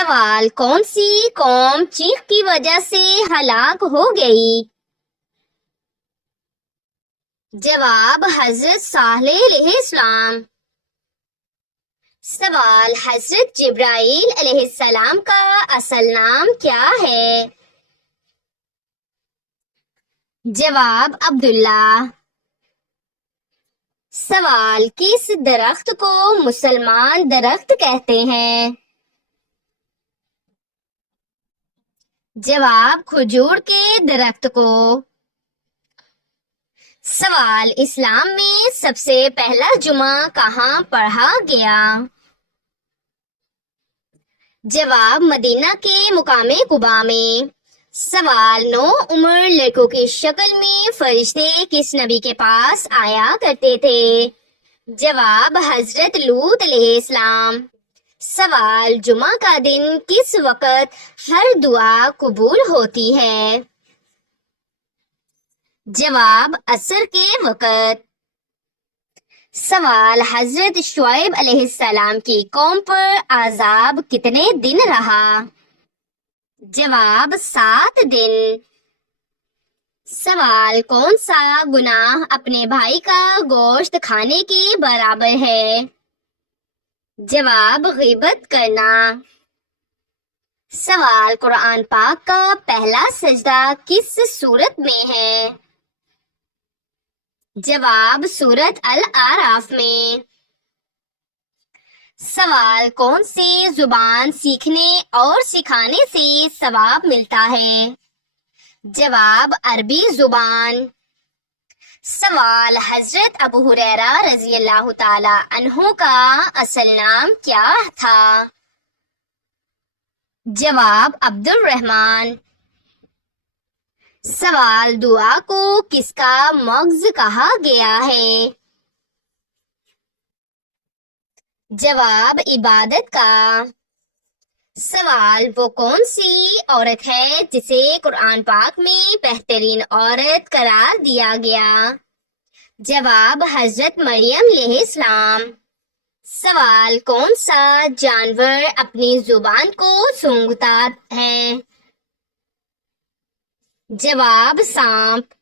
سوال: کون سی قوم چیخ کی وجہ سے ہلاک ہو گئی؟ جواب: حضرت صالح علیہ السلام۔ سوال: حضرت جبرائیل علیہ السلام کا اصل نام کیا ہے؟ جواب: عبداللہ۔ سوال: کس درخت کو مسلمان درخت کہتے ہیں؟ جواب: کھجور کے درخت کو۔ سوال: اسلام میں سب سے پہلا جمعہ کہاں پڑھا گیا؟ جواب: مدینہ کے مقام قباء میں۔ سوال: 9 عمر لڑکوں کی شکل میں فرشتے کس نبی کے پاس آیا کرتے تھے؟ جواب: حضرت لوط علیہ السلام۔ سوال: جمعہ کا دن کس وقت ہر دعا قبول ہوتی ہے؟ جواب: عصر کے وقت۔ سوال: حضرت شعیب علیہ السلام کی قوم پر عذاب کتنے دن رہا؟ جواب: 7 دن۔ سوال: کون سا گناہ اپنے بھائی کا گوشت کھانے کے برابر ہے؟ جواب: غیبت کرنا۔ سوال: قرآن پاک کا پہلا سجدہ کس سورت میں ہے؟ جواب: سورت الاعراف میں۔ سوال: کون سی زبان سیکھنے اور سکھانے سے ثواب ملتا ہے؟ جواب: عربی زبان۔ سوال: حضرت ابو ہریرہ رضی اللہ تعالی عنہ کا اصل نام کیا تھا؟ جواب: عبد الرحمن۔ سوال: دعا کو کس کا مغز کہا گیا ہے؟ جواب: عبادت کا۔ سوال: وہ کون سی عورت ہے جسے قرآن پاک میں بہترین عورت قرار دیا گیا؟ جواب: حضرت مریم علیہ السلام۔ سوال: کون سا جانور اپنی زبان کو سونگھتا ہے؟ جواب: سانپ۔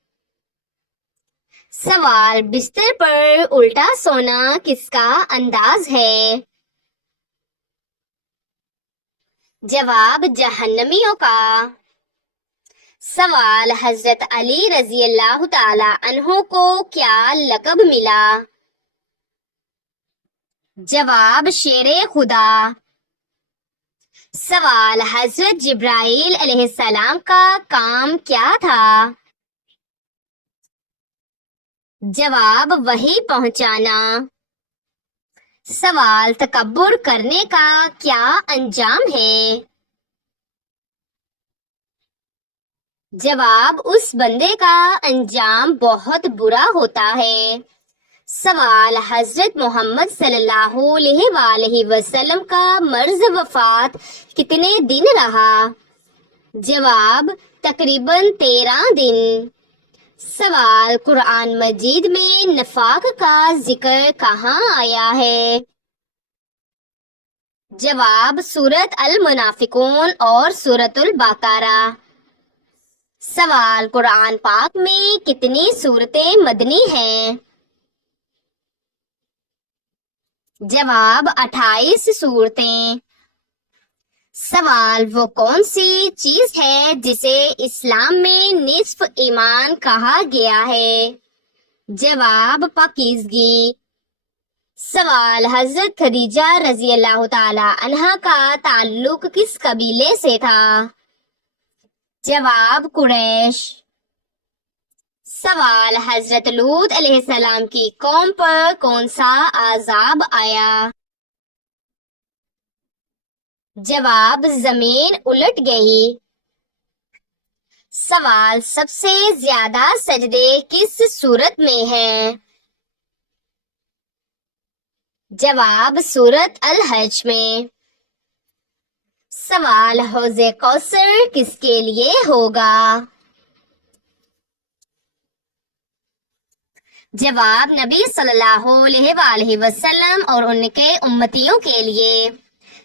سوال: بستر پر الٹا سونا کس کا انداز ہے؟ جواب: جہنمیوں کا۔ سوال: حضرت علی رضی اللہ تعالی عنہ کو کیا لقب ملا؟ جواب: شیر خدا۔ سوال: حضرت جبرائیل علیہ السلام کا کام کیا تھا؟ جواب: وحی پہنچانا۔ سوال: تکبر کرنے کا کیا انجام ہے؟ جواب: اس بندے کا انجام بہت برا ہوتا ہے۔ سوال: حضرت محمد صلی اللہ علیہ وآلہ وسلم کا مرض وفات کتنے دن رہا؟ جواب: تقریباً 13 دن۔ سوال: قرآن مجید میں نفاق کا ذکر کہاں آیا ہے؟ جواب: سورت المنافقون اور سورت البقرہ۔ سوال: قرآن پاک میں کتنی سورتیں مدنی ہیں؟ جواب: 28 سورتیں۔ سوال: وہ کون سی چیز ہے جسے اسلام میں نصف ایمان کہا گیا ہے؟ جواب: پاکیزگی۔ سوال: حضرت خدیجہ رضی اللہ تعالی عنہا کا تعلق کس قبیلے سے تھا؟ جواب: قریش۔ سوال: حضرت لوط علیہ السلام کی قوم پر کون سا عذاب آیا؟ جواب: زمین الٹ گئی۔ سوال: سب سے زیادہ سجدے کس سورت میں ہیں؟ جواب: سورت الحج میں۔ سوال: حوض کوثر کس کے لیے ہوگا؟ جواب: نبی صلی اللہ علیہ وآلہ وسلم اور ان کے امتیوں کے لیے۔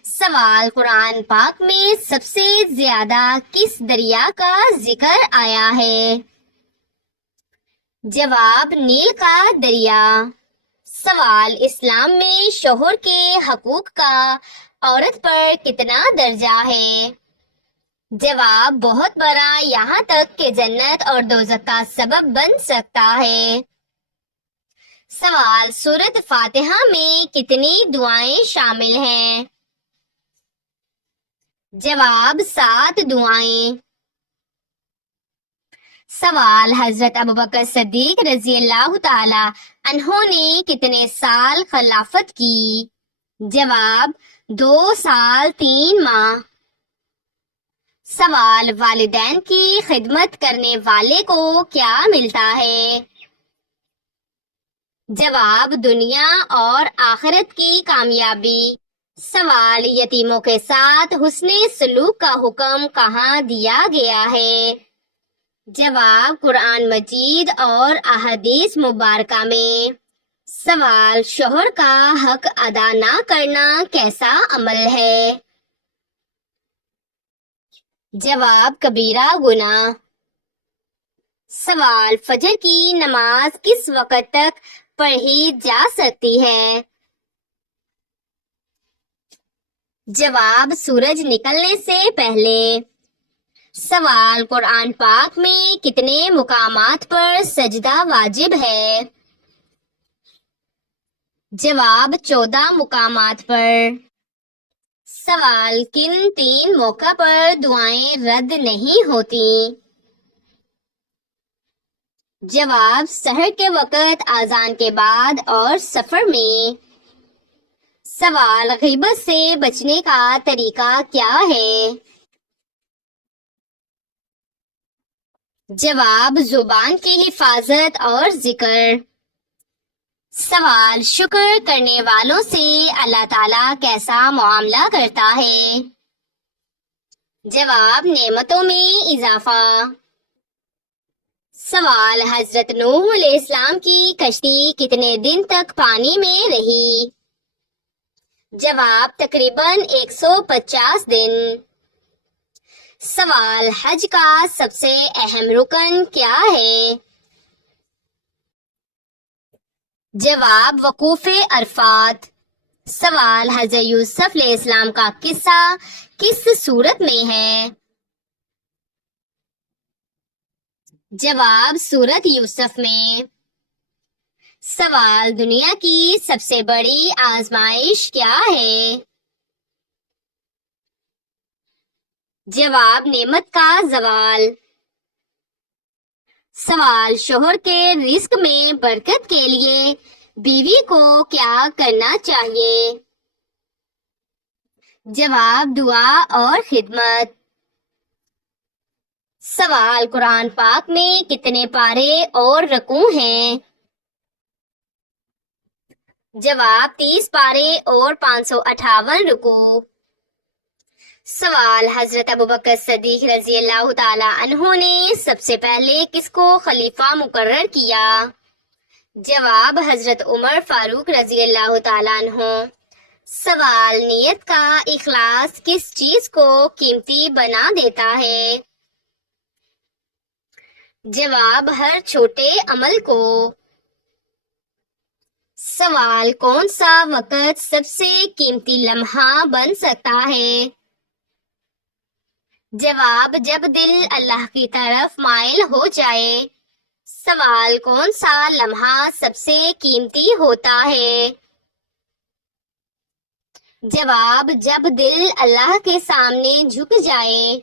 سوال، قرآن پاک میں سب سے زیادہ کس دریا کا ذکر آیا ہے؟ جواب، نیل کا دریا۔ سوال، اسلام میں شوہر کے حقوق کا عورت پر کتنا درجہ ہے؟ جواب، بہت بڑا، یہاں تک کہ جنت اور دوزخ کا سبب بن سکتا ہے۔ سوال، سورۃ فاتحہ میں کتنی دعائیں شامل ہیں؟ جواب، 7 دعائیں۔ سوال، حضرت ابوبکر صدیق رضی اللہ تعالی عنہ نے کتنے سال خلافت کی؟ جواب، 2 سال 3 ماہ۔ سوال، والدین کی خدمت کرنے والے کو کیا ملتا ہے؟ جواب، دنیا اور آخرت کی کامیابی۔ سوال، یتیموں کے ساتھ حسن سلوک کا حکم کہاں دیا گیا ہے؟ جواب، قرآن مجید اور احادیث مبارکہ میں۔ سوال، شوہر کا حق ادا نہ کرنا کیسا عمل ہے؟ جواب، کبیرہ گناہ۔ سوال، فجر کی نماز کس وقت تک پڑھی جا سکتی ہے؟ جواب، سورج نکلنے سے پہلے۔ سوال، قرآن پاک میں کتنے مقامات پر سجدہ واجب ہے؟ جواب، 14 مقامات پر۔ سوال، کن 3 موقع پر دعائیں رد نہیں ہوتی؟ جواب، سحر کے وقت، اذان کے بعد اور سفر میں۔ سوال، غیبت سے بچنے کا طریقہ کیا ہے؟ جواب، زبان کی حفاظت اور ذکر۔ سوال، شکر کرنے والوں سے اللہ تعالیٰ کیسا معاملہ کرتا ہے؟ جواب، نعمتوں میں اضافہ۔ سوال، حضرت نوح علیہ السلام کی کشتی کتنے دن تک پانی میں رہی؟ جواب، تقریباً 150 دن۔ سوال، حج کا سب سے اہم رکن کیا ہے؟ جواب، وقوف عرفات۔ سوال، حضرت یوسف علیہ السلام کا قصہ کس سورت میں ہے؟ جواب، سورت یوسف میں۔ سوال، دنیا کی سب سے بڑی آزمائش کیا ہے؟ جواب، نعمت کا زوال۔ سوال، شوہر کے رزق میں برکت کے لیے بیوی کو کیا کرنا چاہیے؟ جواب، دعا اور خدمت۔ سوال، قرآن پاک میں کتنے پارے اور رکوع ہیں؟ جواب، 30 پارے اور 558 رکوع۔ سوال، حضرت ابوبکر صدیق رضی اللہ تعالی عنہ نے سب سے پہلے کس کو خلیفہ مقرر کیا؟ جواب، حضرت عمر فاروق رضی اللہ تعالی عنہ۔ سوال، نیت کا اخلاص کس چیز کو قیمتی بنا دیتا ہے؟ جواب، ہر چھوٹے عمل کو۔ سوال، کون سا وقت سب سے قیمتی لمحہ بن سکتا ہے؟ جواب، جب دل اللہ کی طرف مائل ہو جائے۔ سوال، کون سا لمحہ سب سے قیمتی ہوتا ہے؟ جواب، جب دل اللہ کے سامنے جھک جائے۔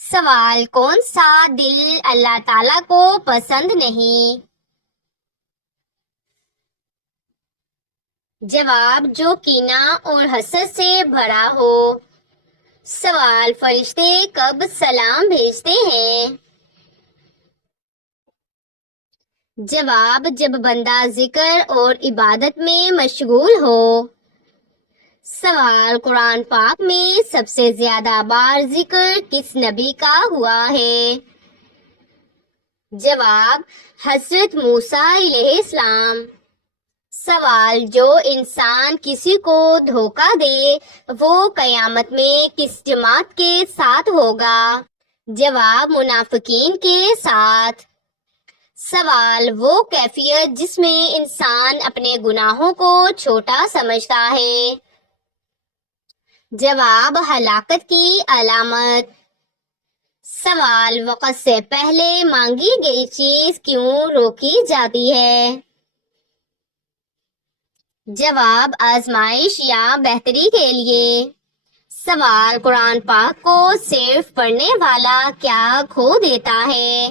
سوال، کون سا دل اللہ تعالیٰ کو پسند نہیں؟ جواب، جو کینہ اور حسد سے بھرا ہو۔ سوال، فرشتے کب سلام بھیجتے ہیں؟ جواب، جب بندہ ذکر اور عبادت میں مشغول ہو۔ سوال، قرآن پاک میں سب سے زیادہ بار ذکر کس نبی کا ہوا ہے؟ جواب، حضرت موسیٰ علیہ السلام۔ سوال: جو انسان کسی کو دھوکہ دے وہ قیامت میں کس جماعت کے ساتھ ہوگا؟ جواب: منافقین کے ساتھ۔ سوال: وہ کیفیت جس میں انسان اپنے گناہوں کو چھوٹا سمجھتا ہے۔ جواب: ہلاکت کی علامت۔ سوال: وقت سے پہلے مانگی گئی چیز کیوں روکی جاتی ہے؟ جواب: آزمائش یا بہتری کے لیے۔ سوال: قرآن پاک کو صرف پڑھنے والا کیا کھو دیتا ہے؟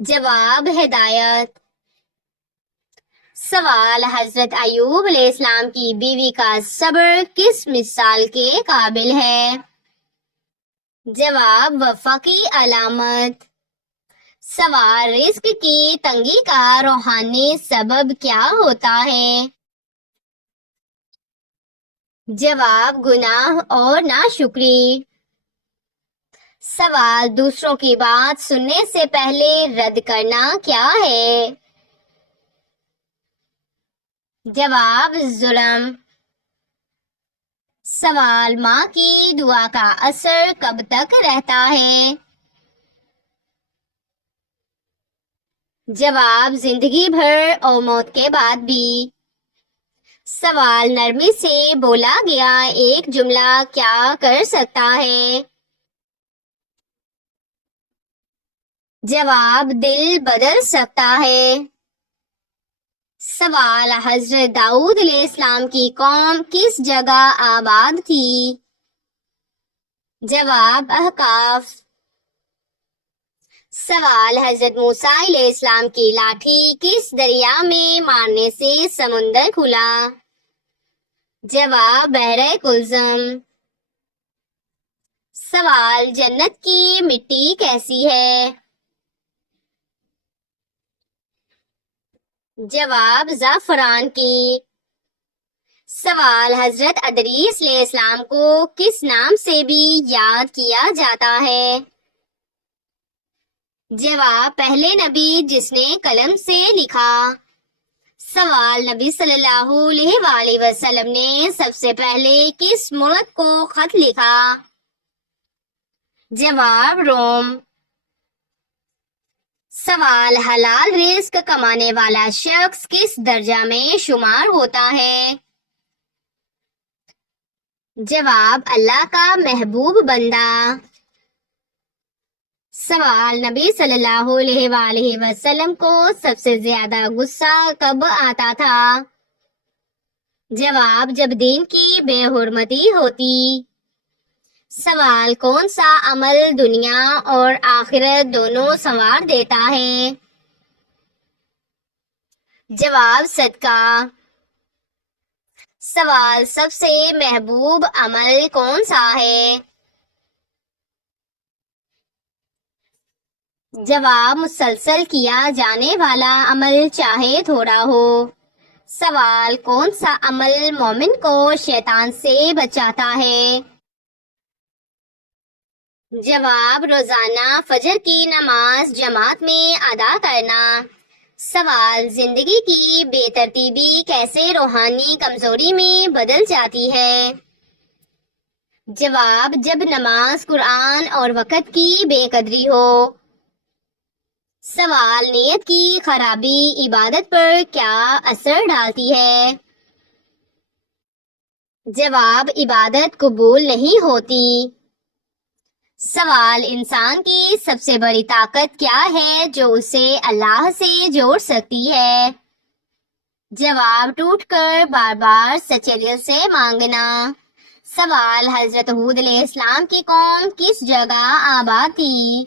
جواب: ہدایت۔ سوال: حضرت ایوب علیہ السلام کی بیوی کا صبر کس مثال کے قابل ہے؟ جواب: وفا کی علامت۔ سوال: رزق کی تنگی کا روحانی سبب کیا ہوتا ہے؟ جواب: گناہ اور ناشکری۔ سوال: دوسروں کی بات سننے سے پہلے رد کرنا کیا ہے؟ جواب: ظلم۔ سوال: ماں کی دعا کا اثر کب تک رہتا ہے؟ جواب: زندگی بھر اور موت کے بعد بھی۔ سوال: نرمی سے بولا گیا ایک جملہ کیا کر سکتا ہے؟ جواب: دل بدل سکتا ہے۔ سوال: حضرت داؤد علیہ السلام کی قوم کس جگہ آباد تھی؟ جواب: احقاف۔ سوال: حضرت موسیٰ علیہ السلام کی لاٹھی کس دریا میں مارنے سے سمندر کھلا؟ جواب: بحر کلزم۔ سوال: جنت کی مٹی کیسی ہے؟ جواب: زعفران کی۔ سوال: حضرت ادریس علیہ السلام کو کس نام سے بھی یاد کیا جاتا ہے؟ جواب: پہلے نبی جس نے قلم سے لکھا۔ سوال: نبی صلی اللہ علیہ وآلہ وسلم نے سب سے پہلے کس ملک کو خط لکھا؟ جواب: روم۔ سوال: حلال رزق کمانے والا شخص کس درجہ میں شمار ہوتا ہے؟ جواب: اللہ کا محبوب بندہ۔ سوال: نبی صلی اللہ علیہ وآلہ وسلم کو سب سے زیادہ غصہ کب آتا تھا؟ جواب: جب دین کی بے حرمتی ہوتی۔ سوال: کون سا عمل دنیا اور آخرت دونوں سنوار دیتا ہے؟ جواب: صدقہ۔ سوال: سب سے محبوب عمل کون سا ہے؟ جواب: مسلسل کیا جانے والا عمل چاہے تھوڑا ہو۔ سوال: کون سا عمل مومن کو شیطان سے بچاتا ہے؟ جواب: روزانہ فجر کی نماز جماعت میں ادا کرنا۔ سوال: زندگی کی بے ترتیبی کیسے روحانی کمزوری میں بدل جاتی ہے؟ جواب: جب نماز، قرآن اور وقت کی بے قدری ہو۔ سوال: نیت کی خرابی عبادت پر کیا اثر ڈالتی ہے؟ جواب: عبادت قبول نہیں ہوتی۔ سوال: انسان کی سب سے بڑی طاقت کیا ہے جو اسے اللہ سے جوڑ سکتی ہے؟ جواب: ٹوٹ کر بار بار سچے دل سے مانگنا۔ سوال: حضرت ہود علیہ السلام کی قوم کس جگہ آباد تھی؟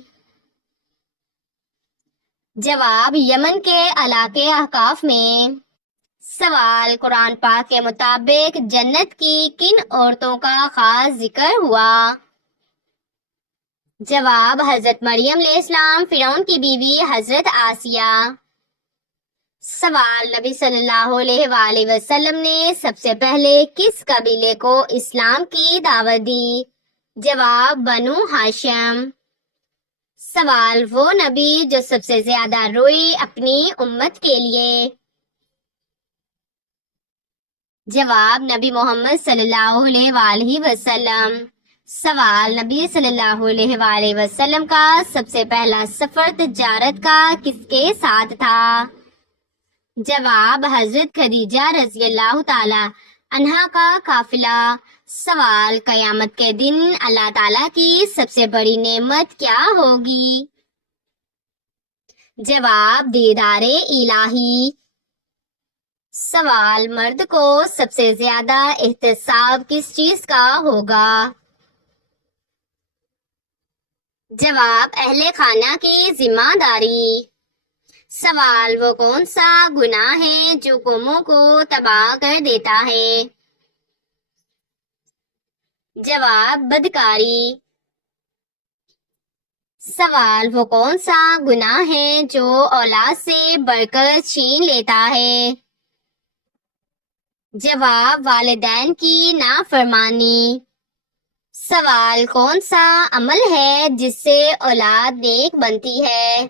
جواب: یمن کے علاقے احقاف میں۔ سوال: قرآن پاک کے مطابق جنت کی کن عورتوں کا خاص ذکر ہوا؟ جواب: حضرت مریم علیہ السلام، فرعون کی بیوی حضرت آسیہ۔ سوال: نبی صلی اللہ علیہ وآلہ وسلم نے سب سے پہلے کس قبیلے کو اسلام کی دعوت دی؟ جواب: بنو ہاشم۔ سوال، وہ نبی جو سب سے زیادہ روئے اپنی امت کے لیے؟ جواب، نبی محمد صلی اللہ علیہ وآلہ وسلم۔ سوال، نبی صلی اللہ علیہ وآلہ وسلم کا سب سے پہلا سفر تجارت کا کس کے ساتھ تھا؟ جواب، حضرت خدیجہ رضی اللہ تعالی عنہا کا قافلہ۔ سوال، قیامت کے دن اللہ تعالیٰ کی سب سے بڑی نعمت کیا ہوگی؟ جواب، دیدار الہی۔ سوال، مرد کو سب سے زیادہ احتساب کس چیز کا ہوگا؟ جواب، اہل خانہ کی ذمہ داری۔ سوال، وہ کون سا گناہ ہے جو قوموں کو تباہ کر دیتا ہے؟ جواب، بدکاری۔ سوال، وہ کون سا گناہ ہے جو اولاد سے برکت چھین لیتا ہے؟ جواب، والدین کی نافرمانی۔ سوال، کون سا عمل ہے جس سے اولاد نیک بنتی ہے؟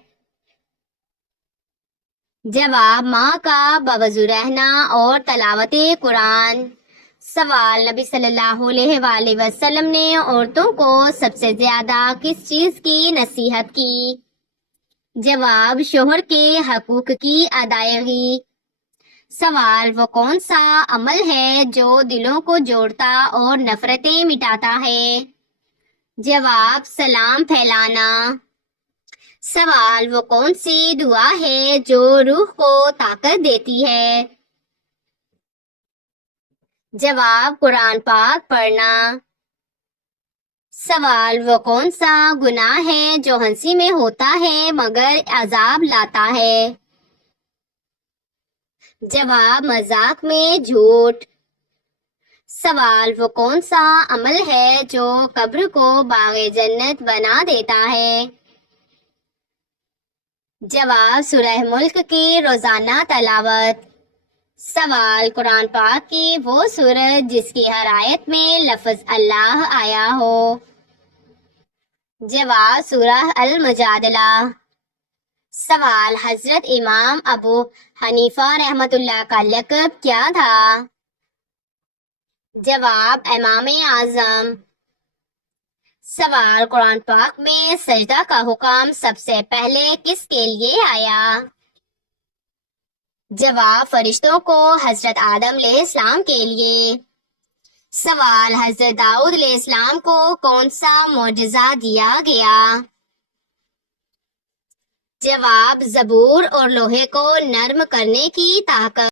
جواب، ماں کا باوضو رہنا اور تلاوت قرآن۔ سوال، نبی صلی اللہ علیہ وآلہ وسلم نے عورتوں کو سب سے زیادہ کس چیز کی نصیحت کی؟ جواب، شوہر کے حقوق کی ادائیگی۔ سوال، وہ کون سا عمل ہے جو دلوں کو جوڑتا اور نفرتیں مٹاتا ہے؟ جواب، سلام پھیلانا۔ سوال، وہ کون سی دعا ہے جو روح کو طاقت دیتی ہے؟ جواب، قرآن پاک پڑھنا۔ سوال، وہ کون سا گناہ ہے جو ہنسی میں ہوتا ہے مگر عذاب لاتا ہے؟ جواب، مذاق میں جھوٹ۔ سوال، وہ کون سا عمل ہے جو قبر کو باغ جنت بنا دیتا ہے؟ جواب، سورہ ملک کی روزانہ تلاوت۔ سوال، قرآن پاک کی وہ سورت جس کی ہر آیت میں لفظ اللہ آیا ہو؟ جواب، سورہ المجادلہ۔ سوال، حضرت امام ابو حنیفہ رحمۃ اللہ کا لقب کیا تھا؟ جواب، امام اعظم۔ سوال، قرآن پاک میں سجدہ کا حکم سب سے پہلے کس کے لیے آیا؟ جواب، فرشتوں کو حضرت آدم علیہ السلام کے لیے۔ سوال، حضرت داؤد علیہ السلام کو کون سا معجزہ دیا گیا؟ جواب، زبور اور لوہے کو نرم کرنے کی طاقت۔